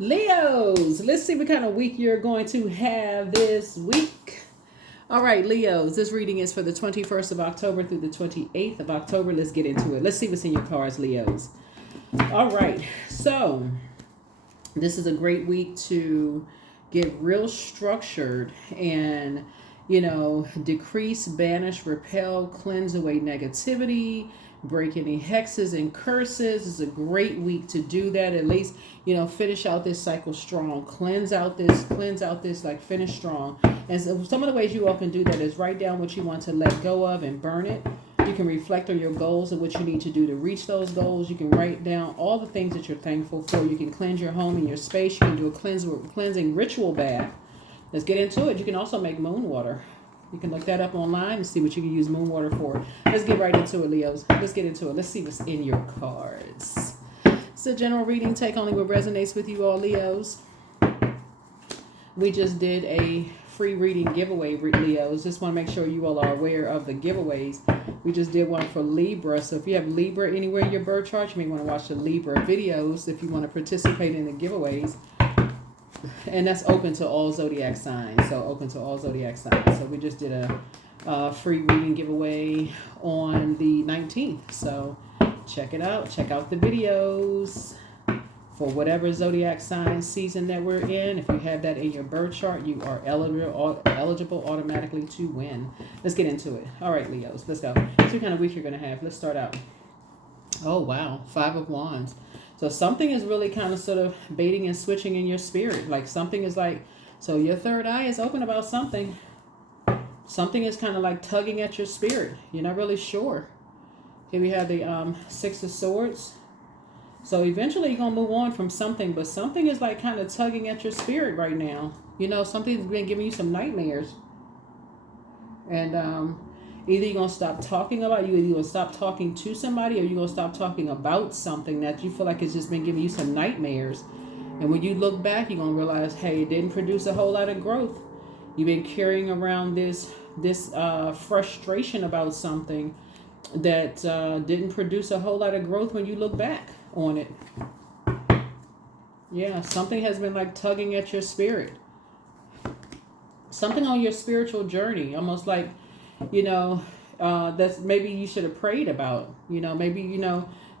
Leos, let's see what kind of week you're going to have this week. All right, Leos, this reading is for the 21st of October through the 28th of October. Let's get into it. Let's see what's in your cards, Leos. All right, so this is a great week to get real structured and, decrease, banish, repel, cleanse away negativity, break any hexes and curses. It's a great week to do that. At least, finish out this cycle strong. Cleanse out this, like finish strong. And so some of the ways you all can do that is write down what you want to let go of and burn it. You can reflect on your goals and what you need to do to reach those goals. You can write down all the things that you're thankful for. You can cleanse your home and your space. You can do a cleansing ritual bath. Let's get into it. You can also make moon water. You can look that up online and see what you can use moon water for. Let's get right into it, Leos. Let's get into it. Let's see what's in your cards. It's a general reading. Take only what resonates with you all, Leos. We just did a free reading giveaway, Leos. Just want to make sure you all are aware of the giveaways. We just did one for Libra. So if you have Libra anywhere in your birth chart, you may want to watch the Libra videos if you want to participate in the giveaways. And that's open to all zodiac signs. So open to all zodiac signs. So we just did a free reading giveaway on the 19th. So check it out. Check out the videos for whatever zodiac sign season that we're in. If you have that in your birth chart, you are eligible automatically to win. Let's get into it. All right, Leos, let's go. See what kind of week you're going to have. Let's start out. Oh, wow. 5 of Wands. So something is really kind of sort of baiting and switching in your spirit. Like something is like, so your third eye is open about something. Something is kind of like tugging at your spirit. You're not really sure. Here we have the 6 of Swords. So eventually you're going to move on from something, but something is like kind of tugging at your spirit right now. Something's been giving you some nightmares. And either you're going to stop talking about it, you're going to stop talking to somebody, or you're going to stop talking about something that you feel like it's just been giving you some nightmares. And when you look back, you're going to realize, hey, it didn't produce a whole lot of growth. You've been carrying around this frustration about something that didn't produce a whole lot of growth when you look back on it. Yeah, something has been like tugging at your spirit. Something on your spiritual journey, almost like, that's maybe you should have prayed about. Maybe,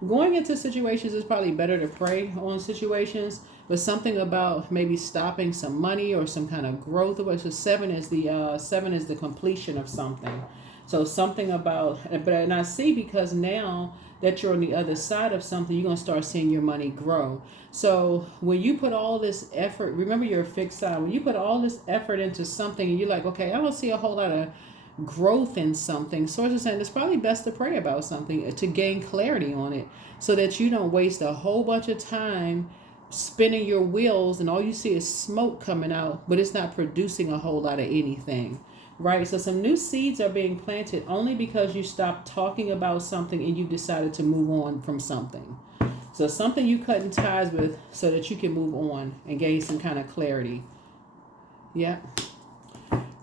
going into situations is probably better to pray on situations, but something about maybe stopping some money or some kind of growth. So 7 is the completion of something. So something about, and I see, because now that you're on the other side of something, you're going to start seeing your money grow. So when you put all this effort, remember you're a fixed sign, when you put all this effort into something and you're like, okay, I don't see a whole lot of growth in something, source is saying it's probably best to pray about something to gain clarity on it, so that you don't waste a whole bunch of time spinning your wheels and all you see is smoke coming out, but it's not producing a whole lot of anything. Right, so some new seeds are being planted only because you stopped talking about something and you decided to move on from something. So something you cutting ties with so that you can move on and gain some kind of clarity. Yeah.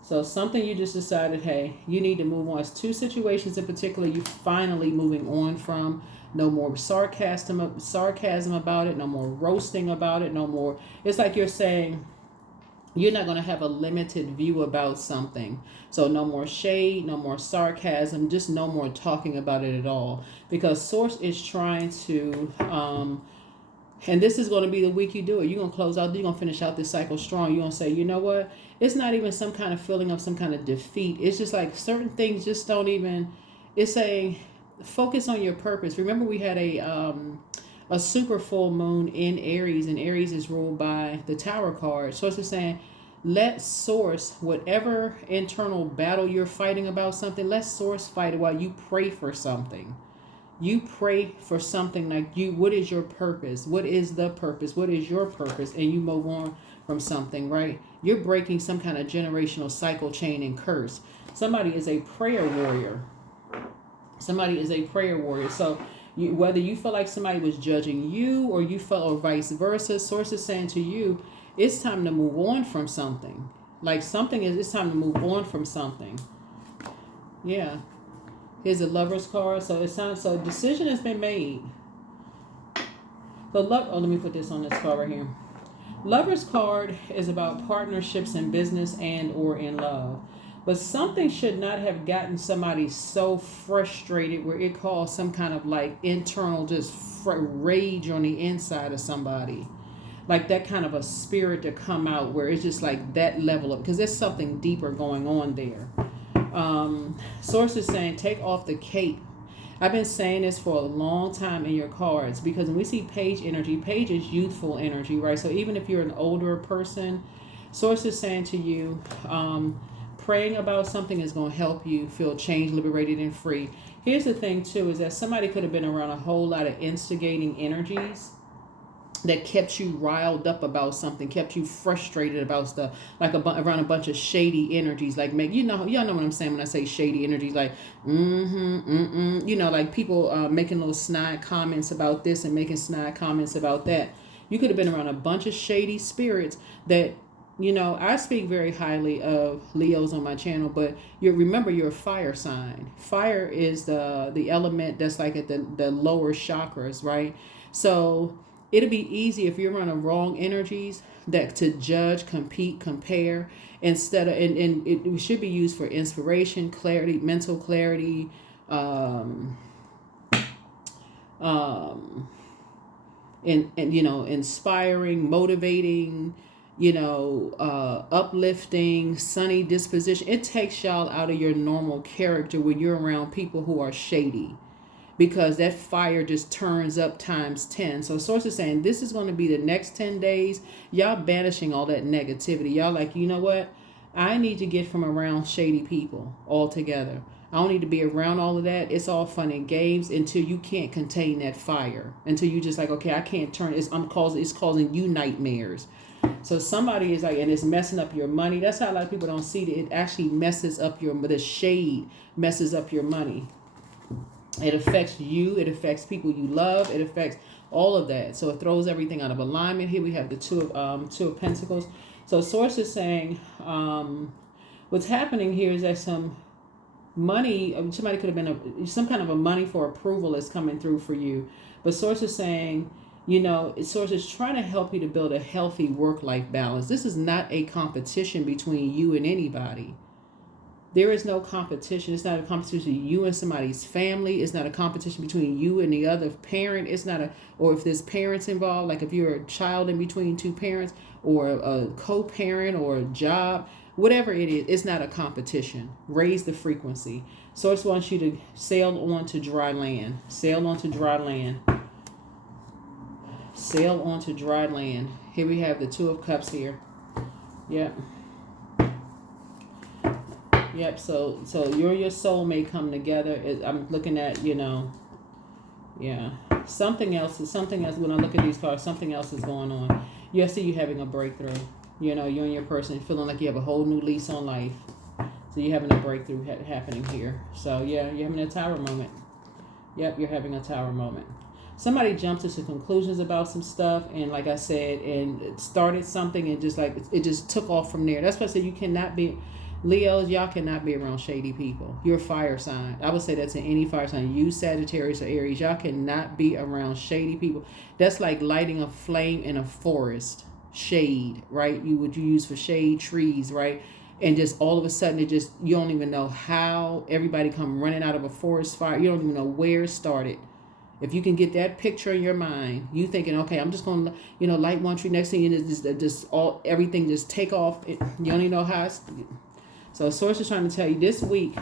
So something you just decided, hey, you need to move on. It's 2 situations in particular you finally moving on from. No more sarcasm about it. No more roasting about it. No more. It's like you're saying, you're not going to have a limited view about something. So no more shade, no more sarcasm, just no more talking about it at all. Because Source is trying to, and this is going to be the week you do it. You're going to close out, you're going to finish out this cycle strong. You're going to say, you know what? It's not even some kind of feeling of some kind of defeat. It's just like certain things just don't even, it's saying, focus on your purpose. Remember we had a super full moon in Aries, and Aries is ruled by the Tower card. So it's just saying, let Source, whatever internal battle you're fighting about something, let Source fight it while you pray for something. You pray for something like what is your purpose? What is the purpose? What is your purpose? And you move on from something, right? You're breaking some kind of generational cycle, chain, and curse. Somebody is a prayer warrior. Somebody is a prayer warrior. So whether you feel like somebody was judging you or you felt, or vice versa, Source is saying to you, it's time to move on from something. Like it's time to move on from something. Yeah. Here's a Lover's card. So it sounds, so decision has been made. Let me put this on this card right here. Lover's card is about partnerships in business and or in love. But something should not have gotten somebody so frustrated where it caused some kind of like internal just rage on the inside of somebody. Like that kind of a spirit to come out where it's just like that level of, because there's something deeper going on there. Source is saying take off the cape. I've been saying this for a long time in your cards, because when we see page energy, page is youthful energy, right? So even if you're an older person, source is saying to you, praying about something is going to help you feel changed, liberated, and free. Here's the thing too, is that somebody could have been around a whole lot of instigating energies that kept you riled up about something, kept you frustrated about stuff, like around a bunch of shady energies. Like, make y'all know what I'm saying when I say shady energies, like like people making little snide comments about this and making snide comments about that. You could have been around a bunch of shady spirits that, I speak very highly of Leos on my channel, but remember you're a fire sign. Fire is the element that's like at the lower chakras, right? So it'll be easy if you're running wrong energies that to judge, compete, compare, instead of, and it should be used for inspiration, clarity, mental clarity, and inspiring, motivating, uplifting, sunny disposition. It takes y'all out of your normal character when you're around people who are shady, because that fire just turns up times 10. So source is saying this is going to be the next 10 days. Y'all banishing all that negativity. Y'all like, you know what? I need to get from around shady people altogether. I don't need to be around all of that. It's all fun and games until you can't contain that fire. Until you just like, okay, I can't turn it. It's causing you nightmares. So somebody is like, and it's messing up your money. That's how a lot of people don't see it. It actually messes up the shade messes up your money. It affects you. It affects people you love. It affects all of that. So it throws everything out of alignment. Here we have the two of Pentacles. So source is saying what's happening here is that some money, somebody could have been some kind of a money for approval is coming through for you. But source is saying, source is trying to help you to build a healthy work-life balance. This is not a competition between you and anybody. There is no competition. It's not a competition between you and somebody's family. It's not a competition between you and the other parent. It's not or if there's parents involved, like if you're a child in between two parents, or a co-parent, or a job, whatever it is, it's not a competition. Raise the frequency. Source wants you to sail onto dry land. Sail onto dry land. Sail onto dry land. Here we have the Two of Cups here. Yep. Yep. So you and your soulmate come together. I'm looking at, yeah. Something else. When I look at these cards, something else is going on. You see you having a breakthrough. You and your person feeling like you have a whole new lease on life. So you're having a breakthrough happening here. So yeah, you're having a tower moment. Yep, you're having a tower moment. Somebody jumped to some conclusions about some stuff, and like I said, and it started something, and just like it just took off from there. That's why I said you cannot be, Leos, y'all cannot be around shady people. You're a fire sign. I would say that to any fire sign. You, Sagittarius or Aries, y'all cannot be around shady people. That's like lighting a flame in a forest. Shade, right? You use for shade, trees, right? And just all of a sudden you don't even know how everybody come running out of a forest fire. You don't even know where it started. If you can get that picture in your mind, you thinking, okay, I'm just going to, light one tree. Next thing you know, just everything just take off. You don't even know how it's. So source is trying to tell you this week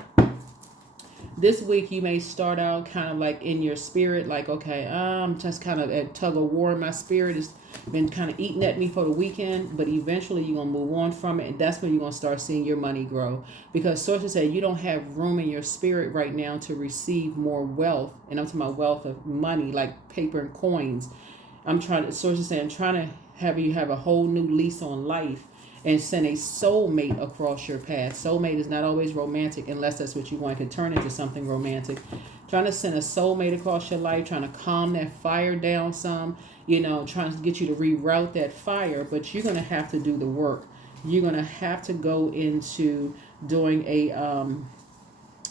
you may start out kind of like in your spirit, like, okay, I'm just kind of at tug of war. My spirit has been kind of eating at me for the weekend, but eventually you're going to move on from it. And that's when you're going to start seeing your money grow, because sources say you don't have room in your spirit right now to receive more wealth. And I'm talking about wealth of money, like paper and coins. Sources say I'm trying to have you have a whole new lease on life and send a soulmate across your path. Soulmate is not always romantic unless that's what you want. It can turn into something romantic. Trying to send a soulmate across your life, trying to calm that fire down some, trying to get you to reroute that fire, but you're going to have to do the work. You're going to have to go into doing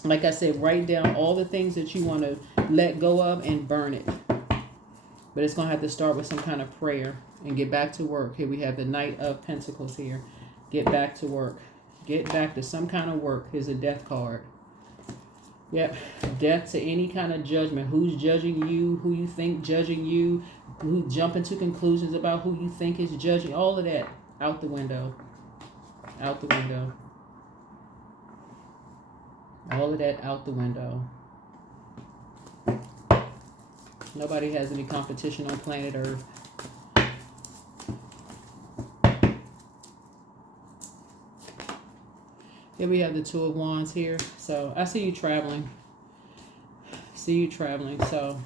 like I said, write down all the things that you want to let go of and burn it. But it's going to have to start with some kind of prayer. and get back to work. Here we have the Knight of Pentacles here. Get back to work. Get back to some kind of work. Here's a Death card. Yep. Death to any kind of judgment. Who's judging you? Who you think judging you? Who jumping to conclusions about who you think is judging? All of that out the window. Out the window. All of that out the window. Nobody has any competition on planet Earth. Here we have the Two of Wands here. So I see you traveling. See you traveling. So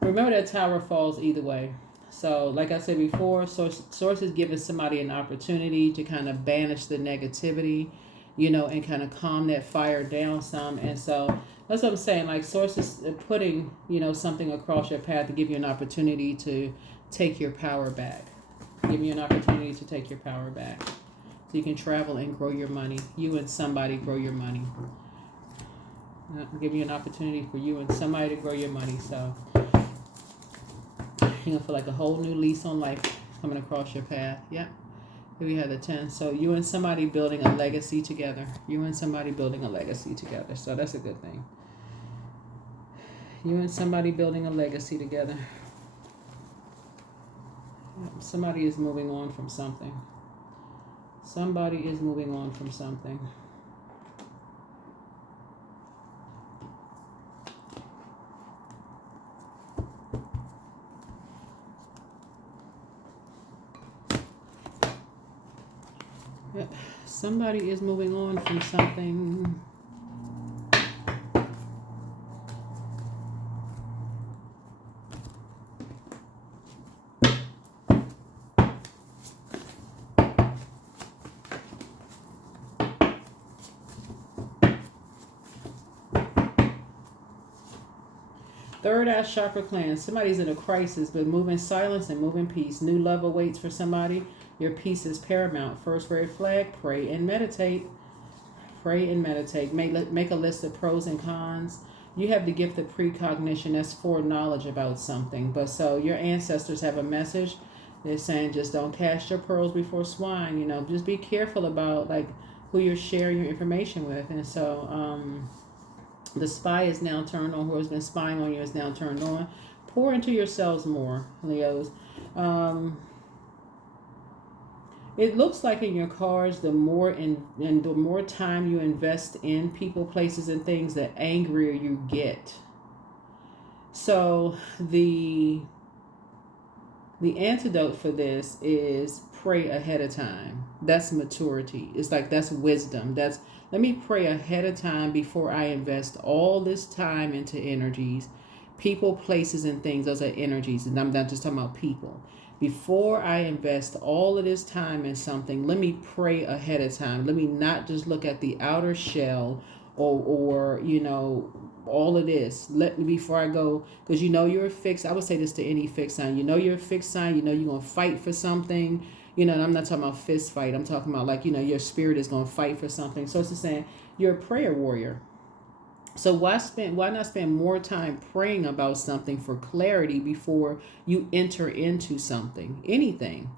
remember that Tower falls either way. So like I said before, Source is giving somebody an opportunity to kind of banish the negativity, you know, and kind of calm that fire down some. And so that's what I'm saying. Like Source is putting, you know, something across your path to give you an opportunity to take your power back. Give you an opportunity to take your power back. So you can travel and grow your money. You and somebody grow your money. Give you an opportunity for you and somebody to grow your money. So you're going to feel like a whole new lease on life coming across your path. Yep. Here we have the 10. So you and somebody building a legacy together. You and somebody building a legacy together. So that's a good thing. You and somebody building a legacy together. Yep. Somebody is moving on from something. Somebody is moving on from something. Yep. Somebody is moving on from something. Third eye chakra clan. Somebody's in a crisis, but move in silence and move in peace. New love awaits for somebody. Your peace is paramount. First red flag, pray and meditate. Pray and meditate. Make a list of pros and cons. You have the gift of precognition. That's foreknowledge about something. But so your ancestors have a message. They're saying just don't cast your pearls before swine. You know, just be careful about like who you're sharing your information with. And so the spy is now turned on. Who has been spying on you is now turned on. Pour into yourselves more, Leos. It looks like in your cards, the more the more time you invest in people, places, and things, the angrier you get. So the antidote for this is pray ahead of time. That's maturity. It's like that's wisdom. That's let me pray ahead of time before I invest all this time into energies, people, places, and things. Those are energies, and I'm not just talking about people. Before I invest all of this time in something, let me pray ahead of time. Let me not just look at the outer shell or you know, all of this. Let me, before I go, because you know you're a fixed, I would say this to any fixed sign. You know you're a fixed sign. You know you're going to fight for something. You know, and I'm not talking about fist fight. I'm talking about like, you know, your spirit is going to fight for something. So it's just saying you're a prayer warrior. So why not spend more time praying about something for clarity before you enter into something, anything?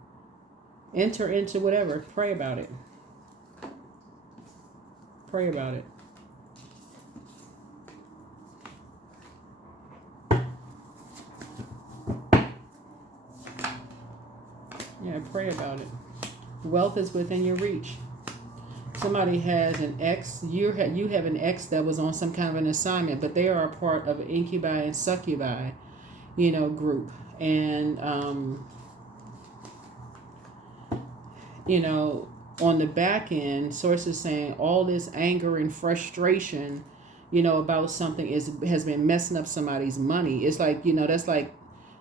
Enter into whatever. Pray about it. Pray about it. Yeah, pray about it. Wealth is within your reach. Somebody has an ex. You have an ex that was on some kind of an assignment, but they are a part of an incubi and succubi, you know, group. And you know, on the back end, sources saying all this anger and frustration, you know, about something has been messing up somebody's money. It's like, you know, that's like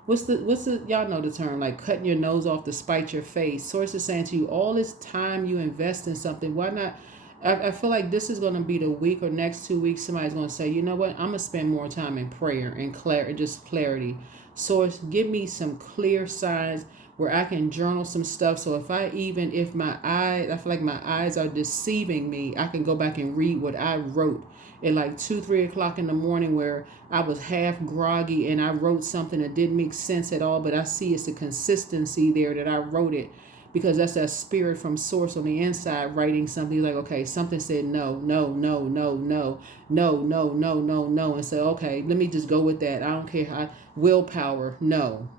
what's the y'all know the term, like cutting your nose off to spite your face. Sources saying to you, all this time you invest in something, why not? I feel like this is going to be the week or next 2 weeks. Somebody's going to say, you know what? I'm going to spend more time in prayer and just clarity. Source, give me some clear signs. where I can journal some stuff. So if my eyes, I feel like my eyes are deceiving me, I can go back and read what I wrote at like 2-3 o'clock in the morning, where I was half groggy and I wrote something that didn't make sense at all, but I see it's the consistency there that I wrote it, because that's that spirit from source on the inside writing something. Like, okay, something said no, no, no, no, no, no, no, no, no, no, and say, okay, let me just go with that. I don't care how. Willpower, no.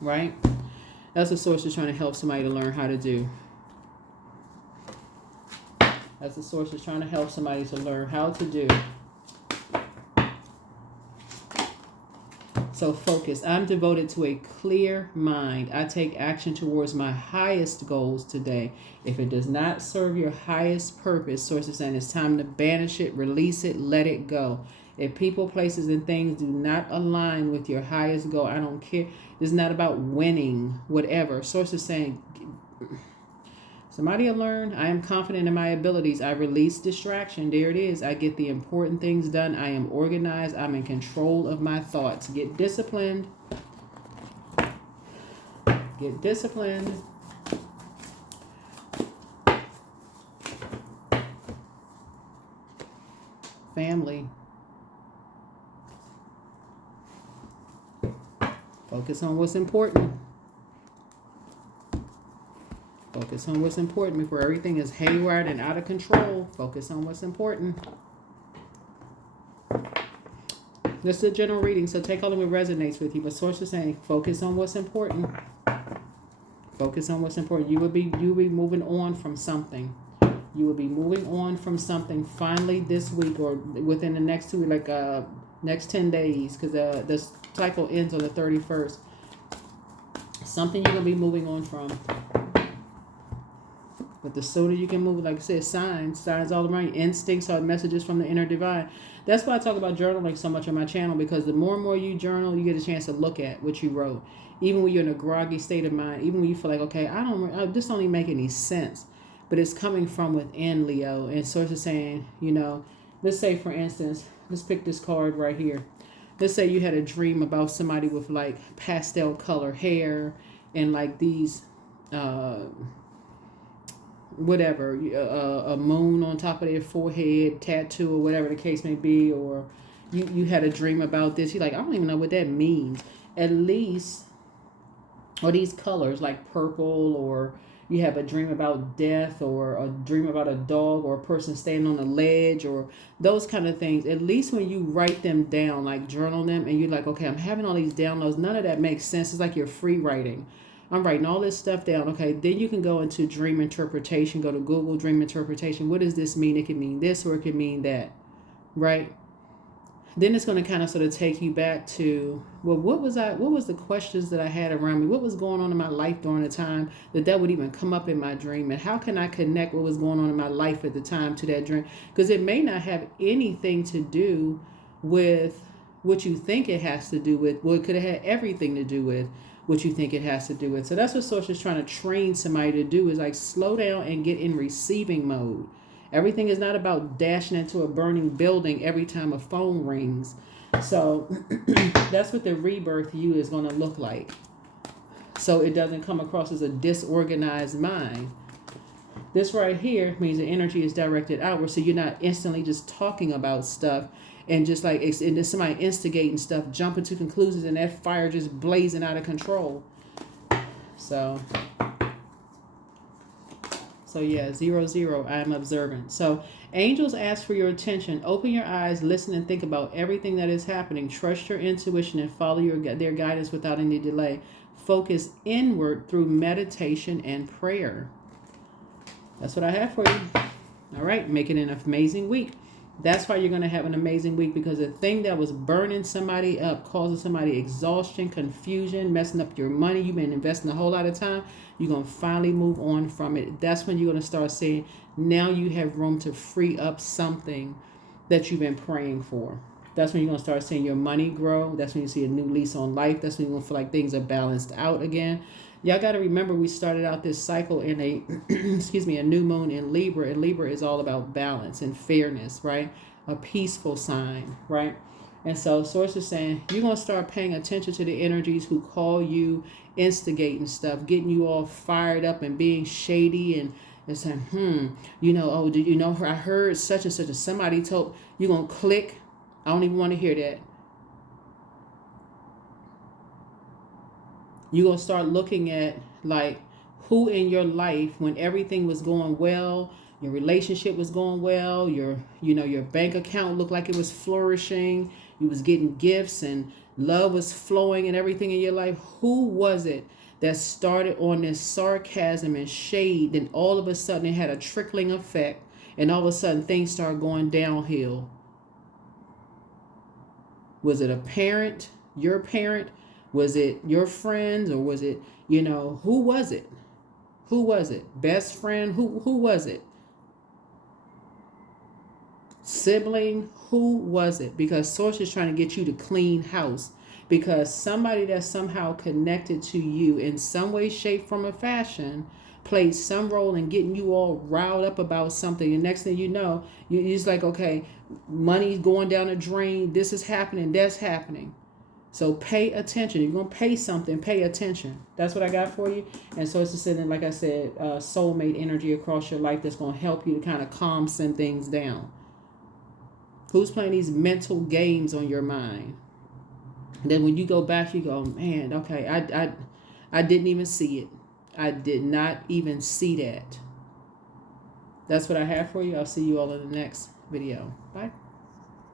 Right? That's what source is trying to help somebody to learn how to do. That's the source is trying to help somebody to learn how to do. So focus. I'm devoted to a clear mind. I take action towards my highest goals today. If it does not serve your highest purpose, source is saying it's time to banish it, release it, let it go. If people, places, and things do not align with your highest goal, I don't care. It's not about winning, whatever. Source is saying, somebody will learn. I am confident in my abilities. I release distraction. There it is. I get the important things done. I am organized. I'm in control of my thoughts. Get disciplined. Get disciplined. Family. Focus on what's important. Focus on what's important before everything is haywire and out of control. Focus on what's important. This is a general reading, so take all of what resonates with you. But source is saying, focus on what's important. Focus on what's important. You will be moving on from something. You will be moving on from something finally this week, or within the next 2 weeks, like next 10 days, because this cycle ends on the 31st. Something you're going to be moving on from. But the sooner you can move, like I said, signs all around you. Instincts are messages from the inner divine. That's why I talk about journaling so much on my channel, because the more and more you journal, you get a chance to look at what you wrote. Even when you're in a groggy state of mind, even when you feel like, okay, this don't even make any sense. But it's coming from within, Leo. And source is saying, let's say, for instance, let's pick this card right here. Let's say you had a dream about somebody with like pastel color hair and like these, whatever, a moon on top of their forehead, tattoo, or whatever the case may be. Or you had a dream about this. You're like, I don't even know what that means. At least, or these colors like purple, or you have a dream about death, or a dream about a dog, or a person standing on a ledge, or those kind of things. At least when you write them down, like journal them, and you're like, okay, I'm having all these downloads. None of that makes sense. It's like you're free writing. I'm writing all this stuff down. Okay, then you can go into dream interpretation. Go to Google dream interpretation. What does this mean? It can mean this, or it can mean that, right? Then it's going to kind of sort of take you back to, well, what was the questions that I had around me? What was going on in my life during the time that would even come up in my dream? And how can I connect what was going on in my life at the time to that dream? Because it may not have anything to do with what you think it has to do with. Well, it could have had everything to do with what you think it has to do with. So that's what Source is trying to train somebody to do, is like slow down and get in receiving mode. Everything is not about dashing into a burning building every time a phone rings. So that's what the rebirth you is going to look like. So it doesn't come across as a disorganized mind. This right here means the energy is directed outward. So you're not instantly just talking about stuff and just like, and then somebody instigating stuff, jumping to conclusions, and that fire just blazing out of control. So yeah, 0, I am observant. So angels ask for your attention. Open your eyes, listen, and think about everything that is happening. Trust your intuition and follow their guidance without any delay. Focus inward through meditation and prayer. That's what I have for you. All right, make it an amazing week. That's why you're going to have an amazing week, because the thing that was burning somebody up, causing somebody exhaustion, confusion, messing up your money, you've been investing a whole lot of time, you're going to finally move on from it. That's when you're going to start saying, now you have room to free up something that you've been praying for. That's when you're going to start seeing your money grow. That's when you see a new lease on life. That's when you're going to feel like things are balanced out again. Y'all got to remember, we started out this cycle in a, a new moon in Libra. And Libra is all about balance and fairness, right? A peaceful sign, right? And so source is saying you're going to start paying attention to the energies who call you instigating stuff, getting you all fired up and being shady and saying, oh, did you know her? I heard such and such, and somebody told. You're going to click. I don't even want to hear that. You're going to start looking at like who in your life, when everything was going well, your relationship was going well, your bank account looked like it was flourishing, you was getting gifts and love was flowing and everything in your life. Who was it that started on this sarcasm and shade, then all of a sudden it had a trickling effect, and all of a sudden things started going downhill? Was it a parent, your parent? Was it your friends, or was it, who was it? Who was it? Best friend? Who was it? Sibling? Who was it? Because source is trying to get you to clean house, because somebody that's somehow connected to you in some way, shape, form, or fashion played some role in getting you all riled up about something. And next thing you know, you're just like, okay, money's going down the drain. This is happening. That's happening. So pay attention. You're going to pay something, pay attention. That's what I got for you. And so it's just sitting, like I said, soulmate energy across your life that's going to help you to kind of calm some things down. Who's playing these mental games on your mind? And then when you go back, you go, man, okay, I didn't even see it. I did not even see that. That's what I have for you. I'll see you all in the next video. Bye.